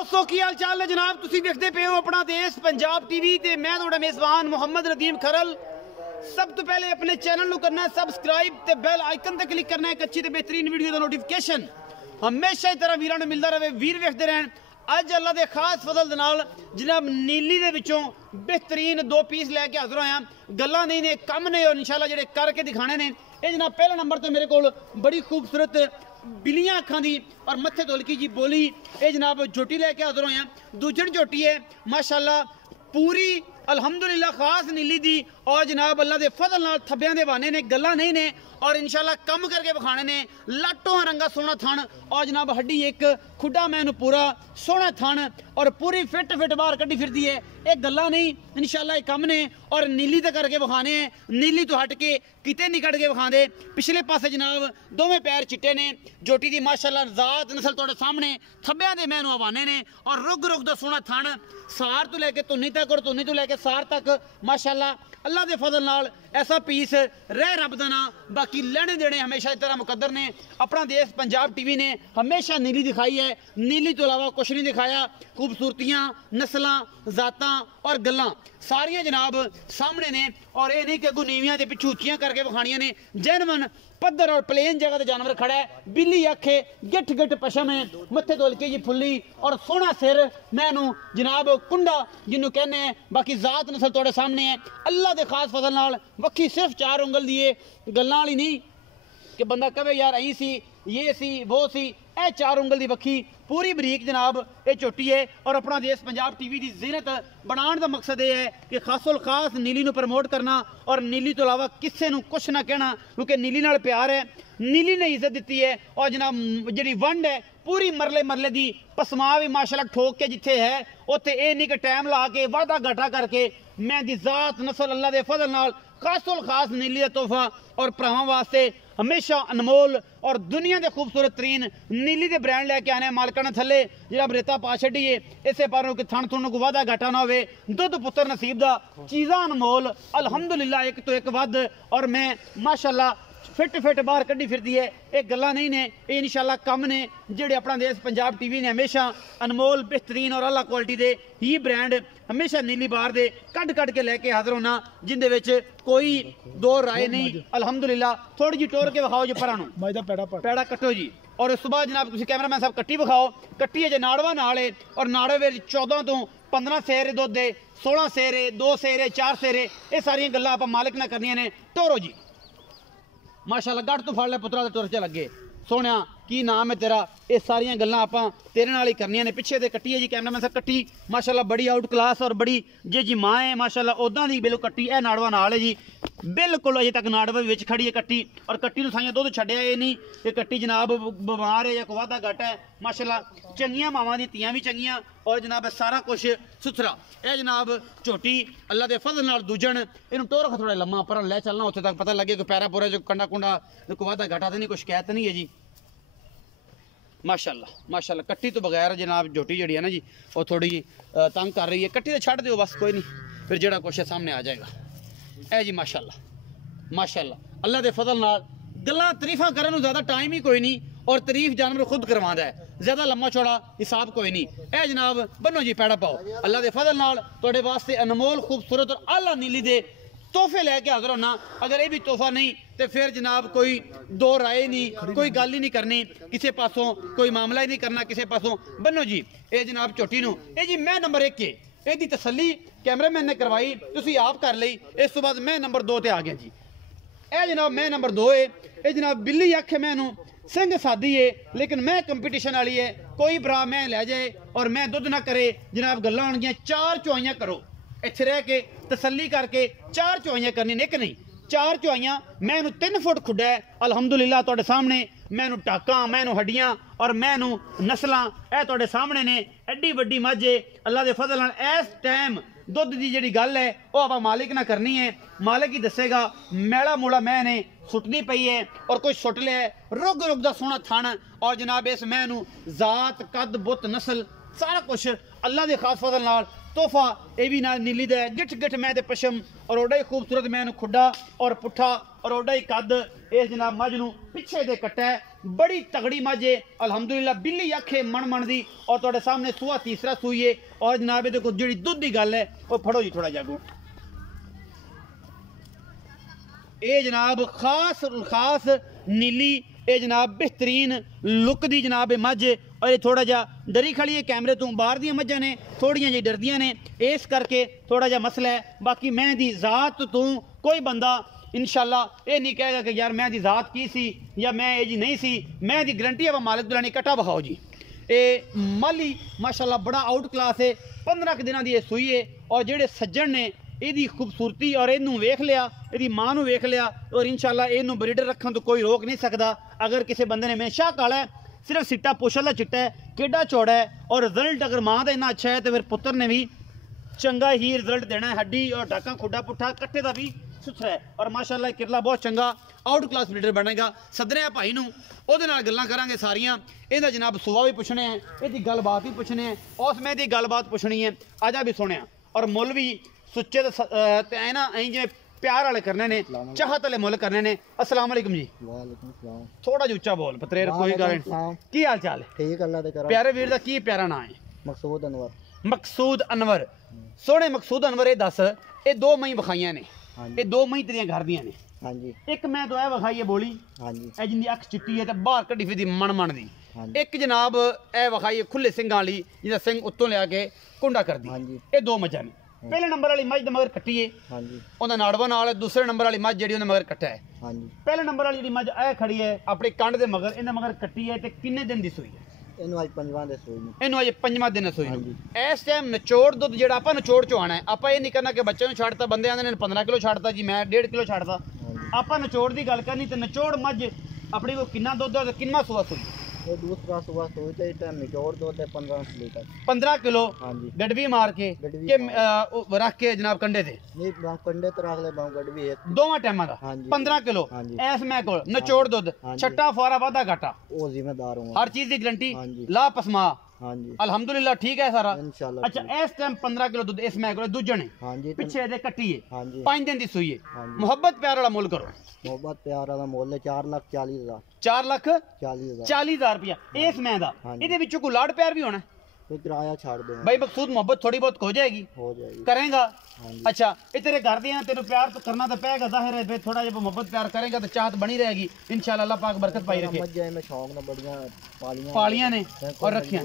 दोस्तों की हाल चाल है जनाब। तुसी देखते पे हो अपना देश पंजाब टीवी ते मैं थोड़ा मेजबान मोहम्मद नदीम खरल। सब तो पहले अपने चैनल को करना है सब्सक्राइब ते बेल आइकन ते क्लिक करना है एक अच्छी ते बेहतरीन वीडियो का नोटिफिकेशन हमेशा इस तरह वीरां नूं मिलता रहे। वीर वेखते रहन। अज अल्लाह के खास फजल दे नाल जनाब नीली दे विचों बेहतरीन दो पीस लैके हाजिर होया। गल्लां नहीं ने कम ने और इंशाल्लाह जेडे करके दिखाने ने। ये जनाब पहला नंबर तो मेरे को बड़ी खूबसूरत बिलियां अखां दी और मत्थे धोलकी जी बोली ये जनाब झोटी लैके हाजिर होया। दूजड़ झोटी है माशाल्लाह पूरी अल्हम्दुलिल्लाह खास नीली दी और जनाब अल्लाह के फजल नाल थब्बियां दे बहाने ने गल्लां नहीं ने और इंशाल्लाह कम करके विखाने ने। लाटों रंगा सोना थन और जनाब हड्डी एक खुडा मैनू पूरा सोना थन और पूरी फिट फिट बाहर कड्डी फिरदी है। ये गल्लां नहीं इंशाल्लाह ये कम ने और नीली तो करके विखाने हैं। नीली तो हट के किते नहीं कट के विखाते। पिछले पासे जनाब दोवें पैर चिट्टे ने। जोटी दी माशाल्लाह जात नस्ल तुहाडे सामने थब्बियां दे मैनू हवाने ने और रुग रुग दा सोना थन सार तो लैके तुन्नी तक और तुन्नी तो लैके सार तक माशाल्लाह अल्लाह के फजल नाल ऐसा पीस रह रब दा ना। बाकी लेने देने हमेशा इस तरह मुकद्दर ने। अपना देश पंजाब टीवी ने हमेशा नीली दिखाई है। नीली तो अलावा कुछ नहीं दिखाया। खूबसूरतियाँ नस्लां जातां और गल्लां सारियां जनाब सामने ने और ये नहीं कि अगू नीवियां ते पिछू उच्चियां करके विखानियां ने। जैनवन पद्धर और प्लेन जगह ते जानवर खड़ा है। बिल्ली अखे गिठ गिठ पशम है मत्थे धोलके जी फुल्ली और सोहना सिर मैनू जनाब कुंडा जिन्हों कहने हैं। बाकी जात नस्ल तुहाडे सामने है। अल्लाह के खास फजल नाल वक्खी सिर्फ 4 उंगल दी है। गल्लां वाली नहीं कि बंदा कहे यार अं सी ये सी वो सी। ए 4 उंगल की वक्खी पूरी बरीक जनाब ये झोटी है और अपना देश पंजाब टीवी की जीनत बनाने का मकसद ये है कि खासोल खास नीली नूं प्रमोट करना और नीली तो अलावा किसी नूं कुछ ना कहना क्योंकि नीली नाल प्यार है। नीली ने इज्जत दी है और जनाब जी वंड है पूरी मरले मरले की पसमा भी माशाल्लाह ठोक के जिथे है उत्थे ये नहीं कि टाइम ला के वादा घाटा करके मैं दी जात नस्ल अल्लाह के फजल नाल खासोल खास नीली का तोहफा और भरावां वास्ते हमेशा अनमोल और दुनिया के खूबसूरत तरीन नीली के ब्रांड लैके आने। मालका ने थले जब रेता पा छड़िए इसे पारों कि थन थुन को वादा घाटा ना हो। दुध पुत्र नसीब दा चीज़ां अनमोल अल्हम्दुलिल्लाह एक तो एक वध और मैं माशाल्लाह फिट फिट बाहर कड्डी फिरदी है। ये गल्लां नहीं ने ये इंशाल्लाह कम ने जेडे अपना देश पंजाब टीवी ने हमेशा अनमोल बेहतरीन और अला क्वालिटी दे ही ब्रांड हमेशा नीली बार दे कट कट के लैके हाजिर होना जिंदे विच कोई दो राय नहीं। अल्हम्दुलिल्लाह थोड़ी जी टोर के विखाओ जी परां नूं पैड़ा कट्टो जी और उस तो बाद जनाब तुसीं कैमरामैन साहब कट्टी विखाओ। कट्टी है जे नाड़वा नाल है और नाड़वे 14 तो 15 सेर दुध दे 16 सेर 2 सेर 4 सेर ये सारियां गल्लां आपां मालिक नाल करनियां ने। टोरो जी माशाल्लाह गढ़ तो फड़ ले पुत्रा तुर च लगे सोहणिया की नाम है तेरा। ये सारियां गल्लां आपां तेरे नाल ही करनियां ने। पिछे दे कट्टी है जी कैमरामैन साहब कट्टी माशाल्लाह बड़ी आउट क्लास और बड़ी जी माँ है माशाल्लाह उदां दी बिल्कुल कट्टी है नाड़वा नाल है जी बिल्कुल अजे तक नाड़वा विच खड़ी है कट्टी और कट्टी नूं साइयां दुध छड्डिया ये नहीं कि कट्टी जनाब बीमार है या कोई वाधा घट है। माशाल्लाह चंगियां मावां दी तियां भी चंगियां और जनाब सारा कुछ सुथरा। यह जनाब झोटी अल्लाह के फजल नाल दूजण इनू टोर थोड़ा लम्मा पर लै चलना उत्थे तक पता लगे कोई पैरा पूरा जो कंडा कुंडा कोई वाधा घाटा तो नहीं कोई शिकायत नहीं है जी। माशाल्लाह माशाल्लाह कट्टी तो बगैर जनाब झोटी जी है ना जी वो थोड़ी तंग कर रही है। कट्टी तो छड़ दो बस कोई नहीं फिर जड़ा कुछ है सामने आ जाएगा। ए जी माशाल्लाह माशाल्लाह अल्लाह के फजल नाल गल्लां तरीफा करन नूं ज़्यादा टाइम ही कोई नहीं और तारीफ जानवर खुद करवांदा है। ज़्यादा लम्मा चौड़ा हिसाब कोई नहीं। ए जनाब बनो जी पैड़ा पाओ अल्लाह के फजल नाल तुहाडे वास्ते अनमोल खूबसूरत और आला नीली दे तोहफे लैके हाजिर होना। अगर ये भी तोहफा नहीं तो फिर जनाब कोई दो राय नहीं कोई गल ही नहीं करनी किसी पासों कोई मामला ही नहीं करना किसी पासों। बनो जी ये जनाब झोटी नूं ये जी मैं नंबर 1 के यदी तसली कैमरामैन ने करवाई तुसीं आप कर ली। इस तो बाद मैं नंबर 2 ते आ गया जी। ए जनाब मैं नंबर 2 है। ये जनाब बिल्ली अख है मैनू सिंह सादी है लेकिन मैं कंपीटिशन वाली है। कोई भरा मैं लै जाए और मैं दुध ना करे जनाब गल्लां होणगियां 4 चुआइयां करो इत्थे रह के तसली करके 4 चुआइयां करनी एक नहीं 4 चुआइयां। मैनू 3 फुट खुडा है अल्हम्दुलिल्लाह तुहाडे सामने मैनू टाकां मैनू हड्डियां और मैनू नस्लां ए तुहाडे सामने ने। एड्डी वड्डी मझ है अल्लाह के फजल नाल इस टाइम दुध की जिहड़ी गल है वह आपां मालिक ना करनी है। मालिक ही दसेगा मैला मूला मैं ने सुटनी पई है और कोई सुट लिया है रुग रुग दा सोहना थन और जनाब इस मैनू जात कद बुत नस्ल सारा कुछ अल्लाह के खास फजल नाल तोहफा ये भी ना नीली दा गिठ गिठ मैं ते पशम और ओडा ही खूबसूरत मैनू खुडा और पुठा और ओडा ही कद इस जनाब मझ नूं पिछे दे कट्टा है बड़ी तगड़ी मज है अलहमदुलिल्लाह, बिल्ली अखे मन मन दी और तुहाडे सामने सूआ तीसरा सूई है। और जनाब ये देखो जी दुध की गल है वो फड़ो जी थोड़ा जागो, ये जनाब खास खास नीली ये जनाब बेहतरीन लुक दी जनाब मझ। और ये थोड़ा जा डरी खड़ी है कैमरे तो, बाहर दी मझां ने थोड़ियां जी डरदियां ने, इस करके थोड़ा जा मसला है। बाकी मैं दी जात तो कोई बंदा इंशाल्लाह ये नहीं कहेगा कि यार मैं दी जात की सी या मैं ये जी नहीं सी, मैं दी गारंटी है मालिक दुलानी कटा बखाओ जी। ये माली माशाल्लाह बड़ा आउट क्लास है, 15 दिनों की सूई है। और जेडे सज्जन ने ਇਹਦੀ खूबसूरती और ਇਹਨੂੰ ਵੇਖ ਲਿਆ, ਇਹਦੀ ਮਾਂ ਨੂੰ ਵੇਖ ਲਿਆ और इंशाल्लाह ਇਹਨੂੰ ਬਰੀਡਰ ਰੱਖਣ ਤੋਂ ਕੋਈ ਰੋਕ ਨਹੀਂ ਸਕਦਾ। अगर किसी बंदे ने मैं शाह काला है सिर्फ सिट्टा पुछल का चिट्टा है, केड़ा चौड़ा है और रिजल्ट अगर मां का इन्ना अच्छा है तो फिर पुत्र ने भी चंगा ही रिजल्ट देना है। हड्डी और डाका खुडा पुट्ठा कट्टे का भी सुथरा है और माशाल्लाह किरला बहुत चंगा आउट क्लास ब्रीडर बनेगा। सदने भाई नूं ਉਹਦੇ ਨਾਲ ਗੱਲਾਂ ਕਰਾਂਗੇ ਸਾਰੀਆਂ, ਇਹਦਾ ਜਨਾਬ ਸੁਭਾਅ ਵੀ ਪੁੱਛਣੇ ਹੈ, ਇਹਦੀ ਗੱਲਬਾਤ ਵੀ ਪੁੱਛਣੇ ਹੈ, ਉਸ ਮੈਂ ਦੀ ਗੱਲਬਾਤ ਪੁੱਛਣੀ ਹੈ। ਆਜਾ ਵੀ ਸੁਣਿਆ और मुल भी सुच्चे ते ऐ ना ऐ जिवें प्यार वाले करने ने, चाहत वाले मुल करने ने। अस्सलाम वालेकुम जी। वालेकुम सलाम। थोड़ा जिहा उच्चा बोल पतरेर, कोई गल नहीं। की हाल चाल है? ठीक अल्लाह दे करम। प्यारे वीर दा की प्यारा नाम है? मकसूद अनवर। मकसूद अनवर। सोहने मकसूद अनवर ये दस, ये दो मई विखाइयां ने, ये दो मई तेरियां घर दियां ने? हां जी। एक मैं तो ए विखाई है बोली, हां जी, ए जिंदी अख चिट्टी है ते बाहर कड्डी फिरदी मन मन दी। एक जनाब ए विखाई है खुले सिंगां वाली जिहदा सिंग उत्तों लिया के कुंडा कर दी। हां जी। ये दो मझां ने। पहले नंबर वाली मझ दे मगर कट्टी है, हां जी, ओदा नाड़वा नाल। दूसरे नंबर वाली मझ जेडी ओने मगर कट्टा है, हां जी। पहले नंबर वाली जेडी मझ ए खड़ी है अपनी कंड दे मगर, इन्ने मगर कट्टी है ते किन्ने दिन दी सूई है? इन्हू अज 5वां दे सूई ने। इन्हू अज 5वां दिन सूई ने। इस टाइम निचोड़ दुध जेड़ा आपा निचोड़ चो आना है, आपा ये नहीं करना कि बच्चे नूं छाड़ता, बंदे आंदे ने 15 किलो छाड़ता जी, मैं 1.5 किलो छाड़ता। आपा निचोड़ दी गल करनी ते निचोड़ मझ अपनी को किन्ना दुध है ते किन्ना सूआ सूई? ये दूसरा सुबह सोई ते टाइम निचोड़ दो ते 15 लीटर 15 किलो। हां जी। गडवी मार के के रख के जनाब कंडे ते नहीं कंडे ते रख ले बाऊ गडवी एक दोवां टाइमां दा 15 किलो ऐस मैं कोल निचोड़ दुध छट्टा फवारा वादा घाटा ओ जिम्मेदार हूं, हर चीज दी गारंटी ला पसमा। हां जी अल्हम्दुलिल्लाह ठीक है सारा इंशाल्लाह। अच्छा इस टाइम 15 किलो दुध इस मैं कोल दूजण है। हां जी। पीछे दे कट्टी है। हां जी। 5 दिन दी सूई है। मोहब्बत प्यार वाला मुल करो। मोहब्बत प्यार वाला मुल 4,40,000 4,40,000 रुपया इस मैं दा। ਇਹਦੇ ਵਿੱਚੋਂ ਕੋਈ ਲਾੜ प्यार भी होना? कोई किराया छाड़ दे भाई मकसूद मोहब्बत थोड़ी बहुत हो जाएगी करेगा। अच्छा ये तेरे घर दियां तेरे प्यार तो करना तो पेगा, जाहिर है फिर थोड़ा जब मोहब्बत प्यार करेगा तो चाहत बनी रहेगी इंशाल्लाह। अल्लाह पाक बरकत पाई रखे। मज्जे में शौक ना बढ़िया पालियां ने और रखियां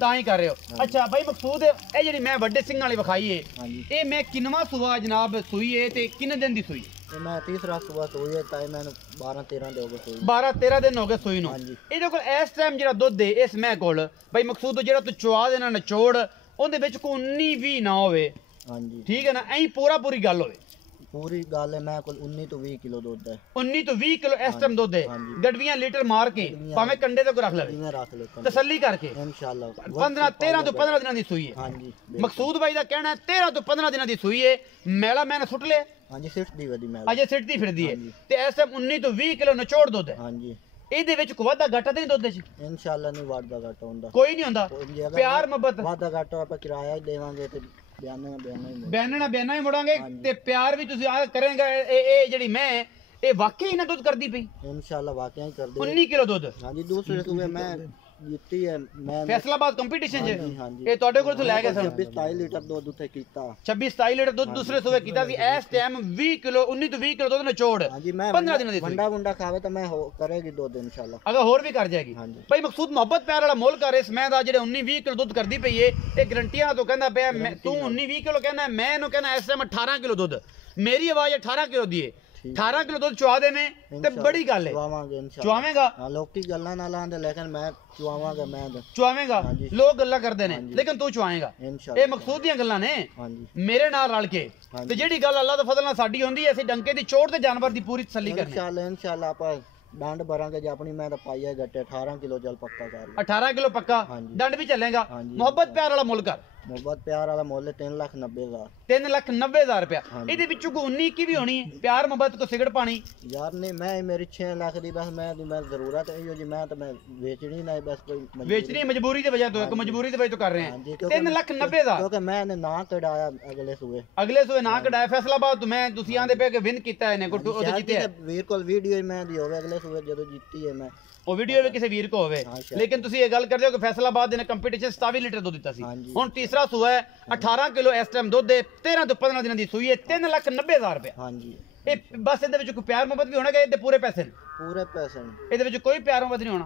तां ही कर रहे हो। अच्छा भाई मकसूद ये जेडी मैं बड़े सिंह वाली विखाई है, ये मैं किनवा सुआ जनाब सूई है ते किन्ने दिन दी सूई? मैं तीसरा सुबह सोई है ताई मैंने 12-13 दिन हो गए सूई। 12-13 दिन हो गए सूई नु। ਇਹਦੇ ਕੋਲ ਇਸ ਟਾਈਮ ਜਿਹੜਾ ਦੁੱਧ ਹੈ ਇਸ ਮੈਂ ਕੋਲ ਭਾਈ ਮਕਸੂਦ ਜਿਹੜਾ ਤੂੰ ਚਵਾ ਦੇਣਾ ਨਿਚੋੜ ਉਹਦੇ ਵਿੱਚ ਕੋਈ 19 20 ਨਾ ਹੋਵੇ। ਹਾਂਜੀ ਠੀਕ ਹੈ ਨਾ, ਐਂ ਪੂਰਾ ਪੂਰੀ ਗੱਲ ਹੋਵੇ। पूरी गल है मैं कोल 19 तो 20 किलो दूध है। 19 तो 20 किलो इस टाइम दूध है। गडवियां लीटर मार के भाਵੇਂ कंडे तक रख ले, रख ले तसल्ली करके इंशाल्लाह। 13 तो 15 दिनों दी सूई है। हां जी मकसूद भाई दा कहना है 13 तो 15 दिनों दी सूई है। मेला मैंने सुट ले। हां जी सिट दी वदी मेला अजे सिट दी फिरदी है ते इस टाइम 19 तो 20 किलो निचोड़ दूध है। हां जी ਇਹਦੇ ਵਿੱਚ ਕੋਈ ਵਾਧਾ ਘਾਟਾ ਤੇ ਨਹੀਂ ਦੁੱਧ ਵਿੱਚ? इंशाल्लाह नहीं वाधा घाटा ਹੁੰਦਾ, ਕੋਈ ਨਹੀਂ ਹੁੰਦਾ। ਪਿਆਰ ਮੁਹੱਬਤ ਵਾਧਾ ਘਾਟਾ ਆਪਾਂ ਕਿਰਾਇਆ ਹੀ ਦੇਵਾਂਗੇ ਤੇ ਬਿਆਨਾ ਹੀ ਮੁੜਾਂਗੇ ਤੇ ਪਿਆਰ ਵੀ ਤੁਸੀਂ ਆ ਕਰੇਗਾ। ਇਹ ਜਿਹੜੀ ਮੈਂ ਇਹ ਵਾਕਈ ਇਹਨਾਂ ਦੁੱਧ ਕਰਦੀ ਪਈ इंशाल्लाह वाकई ही कर दे। 19 किलो ਦੁੱਧ। ਹਾਂਜੀ ਦੂਸਰੇ ਸੂਬੇ ਮੈਂ ਜਿੱਤੀ ਹੈ ਮੈਂ ਫੈਸਲਾਬਾਦ ਕੰਪੀਟੀਸ਼ਨ 'ਚ ਇਹ ਤੁਹਾਡੇ ਕੋਲ ਤੋਂ ਲੈ ਕੇ ਸਨ 26-27 ਲੀਟਰ ਦੁੱਧ ਉੱਥੇ ਕੀਤਾ। 26-27 ਲੀਟਰ ਦੁੱਧ ਦੂਸਰੇ ਸੂਬੇ ਕੀਤਾ ਸੀ। ਇਸ ਟਾਈਮ 20 ਕਿਲੋ 19 ਤੋਂ 20 ਕਿਲੋ ਦੁੱਧ ਨਿਚੋੜ 15 ਦਿਨਾਂ ਦੀ ਵੰਡਾ ਵੰਡਾ ਖਾਵੇ ਤਾਂ ਮੈਂ ਕਰੇਗੀ ਦੁੱਧ ਇੰਸ਼ਾਅੱਲਾ। ਅਗਰ ਹੋਰ ਵੀ ਕਰ ਜਾਏਗੀ ਭਾਈ ਮਕਸੂਦ ਮੁਹੱਬਤ ਪਿਆਰ ਵਾਲਾ ਮੁੱਲ ਕਰ ਇਸ ਮੈਂ ਦਾ ਜਿਹੜੇ 19-20 ਕਿਲੋ ਦੁੱਧ ਕਰਦੀ ਪਈ ਏ ਇਹ ਗਰੰਟੀਆਂ ਤੋਂ ਕਹਿੰਦਾ ਪਿਆ ਤੂੰ 19-20 ਕਿਲੋ ਕਹਿੰਦਾ ਮੈਂ ਇਹਨੂੰ ਕਹਿੰਦਾ ਇਸ ਟਾਈਮ 18 ਕਿਲੋ ਦੁੱਧ ਮੇਰੀ ਆਵਾਜ਼ 18 ਕਿਲੋ ਦੀ ਏ। 18 किलो दूध चुवा दे में ते बड़ी गल है। चुवावांगे इंशाल्लाह। चुवावेगा? हां लोग की गल्ला ना लांदे लेकिन मैं चुवावांगा। मैं चुवावेगा लोग गल्ला करदे ने लेकिन तू चुवाएगा इंशाल्लाह। ये मकसूद दी गल्लां ने मेरे नाल रल के ते जेडी गल अल्लाह दा फजल नाल साडी होंदी है असि डंके दी चोट ते जानवर दी पूरी तसल्ली करनी इंशाल्लाह। आपा डंड भरांगे जे अपनी मैं तो पाइया गट्टे 18 किलो जल पक्का कर 18 किलो पक्का डंड भी चलेगा। मोहब्बत प्यार वाला मुल्क कर ਮੁਹੱਬਤ ਪਿਆਰ ਵਾਲਾ ਮੁੱਲ 3,90,000 3,90,000 रुपया। ਹਾਂਜੀ। ਇਹਦੇ ਵਿੱਚੋਂ ਕੋਈ 19 ਕੀ ਵੀ ਹੋਣੀ ਹੈ, ਪਿਆਰ ਮੁਹੱਬਤ ਕੋ ਸਿਗੜ ਪਾਣੀ। ਯਾਰ ਨਹੀਂ ਮੈਂ ਮੇਰੀ 6 ਲੱਖ ਦੀ ਬਸ ਮੈਂ ਜ਼ਰੂਰਤ ਹੈ ਜੀ ਮੈਂ ਤਾਂ ਮੈਂ ਵੇਚਣੀ ਨਾ ਬਸ ਕੋਈ ਮਜਬੂਰੀ। ਵੇਚਣੀ ਮਜਬੂਰੀ ਦੀ ਵਜ੍ਹਾ ਤੋਂ, ਇੱਕ ਮਜਬੂਰੀ ਦੀ ਵਜ੍ਹਾ ਤੋਂ ਕਰ ਰਹੇ ਹਾਂਜੀ, हैं। ਕਿਉਂਕਿ 3,90,000 ਕਿਉਂਕਿ ਮੈਂ ਨੇ ਨਾਂ ਕਢਾਇਆ ਅਗਲੇ ਸੂਏ ਅਗਲੇ ਸੂਏ ਨਾ ਕਢਾਇਆ ਫੈਸਲਾਬਾਦ ਤੋਂ। ਮੈਂ ਤੁਸੀਂ ਆਂਦੇ ਪਏ ਕਿ ਵਿਨ ਕੀਤਾ ਇਹਨੇ ਕੋਈ ਉਹਦੇ ਸ਼ਾਇਦ ਜਿੱਤੇ ਕਿਤੇ ਵੀਰ ਕੋਲ ਵੀਡੀਓ ਹੀ ਮੈਂ ਦੀ ਹੋਵੇ ਅਗਲੇ ਸੂਏ ਜਦੋਂ ਜਿੱਤੀ ਹੈ ਮੈਂ ਉਹ ਵੀਡੀਓ ਵੀ ਕਿਸੇ ਵੀਰ ਕੋ ਹੋਵੇ। ਹਾਂ, ਸ਼ਾਇਦ। ਲੇਕਿਨ ਤੁਸੀਂ ਇਹ ਗੱਲ ਕਰਦੇ ਹੋ ਕਿ ਫੈਸਲਾਬਾਦ ਨੇ ਕੰਪੀਟੀਸ਼ਨ 27 ਲੀਟਰ ਦੁੱਧ ਦਿੱਤਾ ਸੀ। ਹਾਂਜੀ। ਹੁਣ ਤੀਸਰਾ ਸੂਆ ਹੈ, 18 ਕਿਲੋ ਇਸ ਟਾਈਮ ਦੁੱਧ ਹੈ, 13 ਤੋਂ 15 ਦਿਨਾਂ ਦੀ ਸੂਈ ਹੈ, 3,90,000 ਰੁਪਏ। ਹਾਂਜੀ ਇਹ ਬਸ ਇਹਦੇ ਵਿੱਚ ਕੋਈ ਪਿਆਰ ਮੁਹੱਬਤ ਵੀ ਹੋਣਾ ਕਿ ਇਹਦੇ ਪੂਰੇ ਪੈਸੇ ਨੇ? ਪੂਰੇ ਪੈਸੇ ਨੇ। ਇਹਦੇ ਵਿੱਚ ਕੋਈ ਪਿਆਰ ਮੁਹੱਬਤ ਨਹੀਂ ਹੋਣਾ।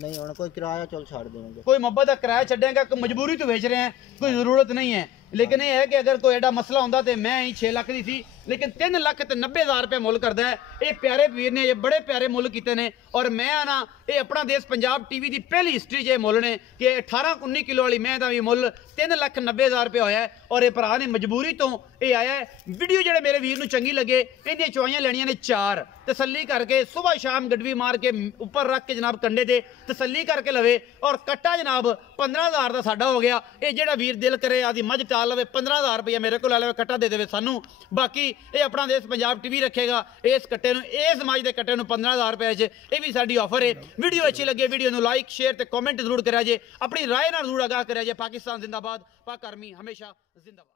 ਨਹੀਂ ਹੁਣ ਕੋਈ ਕਿਰਾਇਆ ਚਲ ਛੱਡ ਦੇਵਾਂਗੇ। ਕੋਈ ਮੁਹੱਬਤ ਦਾ ਕਿਰਾਇਆ ਛੱਡੇਗਾ, ਕੋਈ ਮਜਬੂਰੀ ਤੋਂ ਵੇਚ ਰਹੇ हैं, कोई जरूरत नहीं है। लेकिन ये है कि अगर कोई एडा मसला होता तो मैं ही 6 लाख दी थी, लेकिन 3,90,000 रुपए मुल करता है। ये प्यारे वीर ने ये बड़े प्यारे मुल किए ने और मैं आना ये अपना देश पंजाब टीवी की पहली हिस्ट्री च मुल ने कि 18-19 किलो वाली मैं का भी मुल 3,90,000 रुपये होया है। और ये भरा ने मजबूरी तो ये आया है। वीडियो जेडे मेरे वीर नूं चंगी लगे इहदियां चवाइयां लैणियां ने 4 तसल्ली करके सुबह शाम गडवी मार के ऊपर रख के जनाब कंडे ते तसल्ली करके लवे। और कट्टा जनाब 15,000 का साडा हो गया। ये जेड़ा वीर दिल करे आदि मझ टाल लवे 15,000 रुपया मेरे को ला लवे, कट्टा दे देवे सानू। बाकी ये अपना देश पंजाब टीवी रखेगा इस कट्टे नूं, इस मझ दे कट्टे नूं 15,000 रुपए च। ये भी साडी ऑफर है। वीडियो अच्छी लगे वीडियो नूं लाइक शेयर ते कमेंट जरूर करा जे, अपनी राय नाल जरूर आगाह करा जे। पाकिस्तान जिंदाबाद, पाक आर्मी हमेशा जिंदाबाद।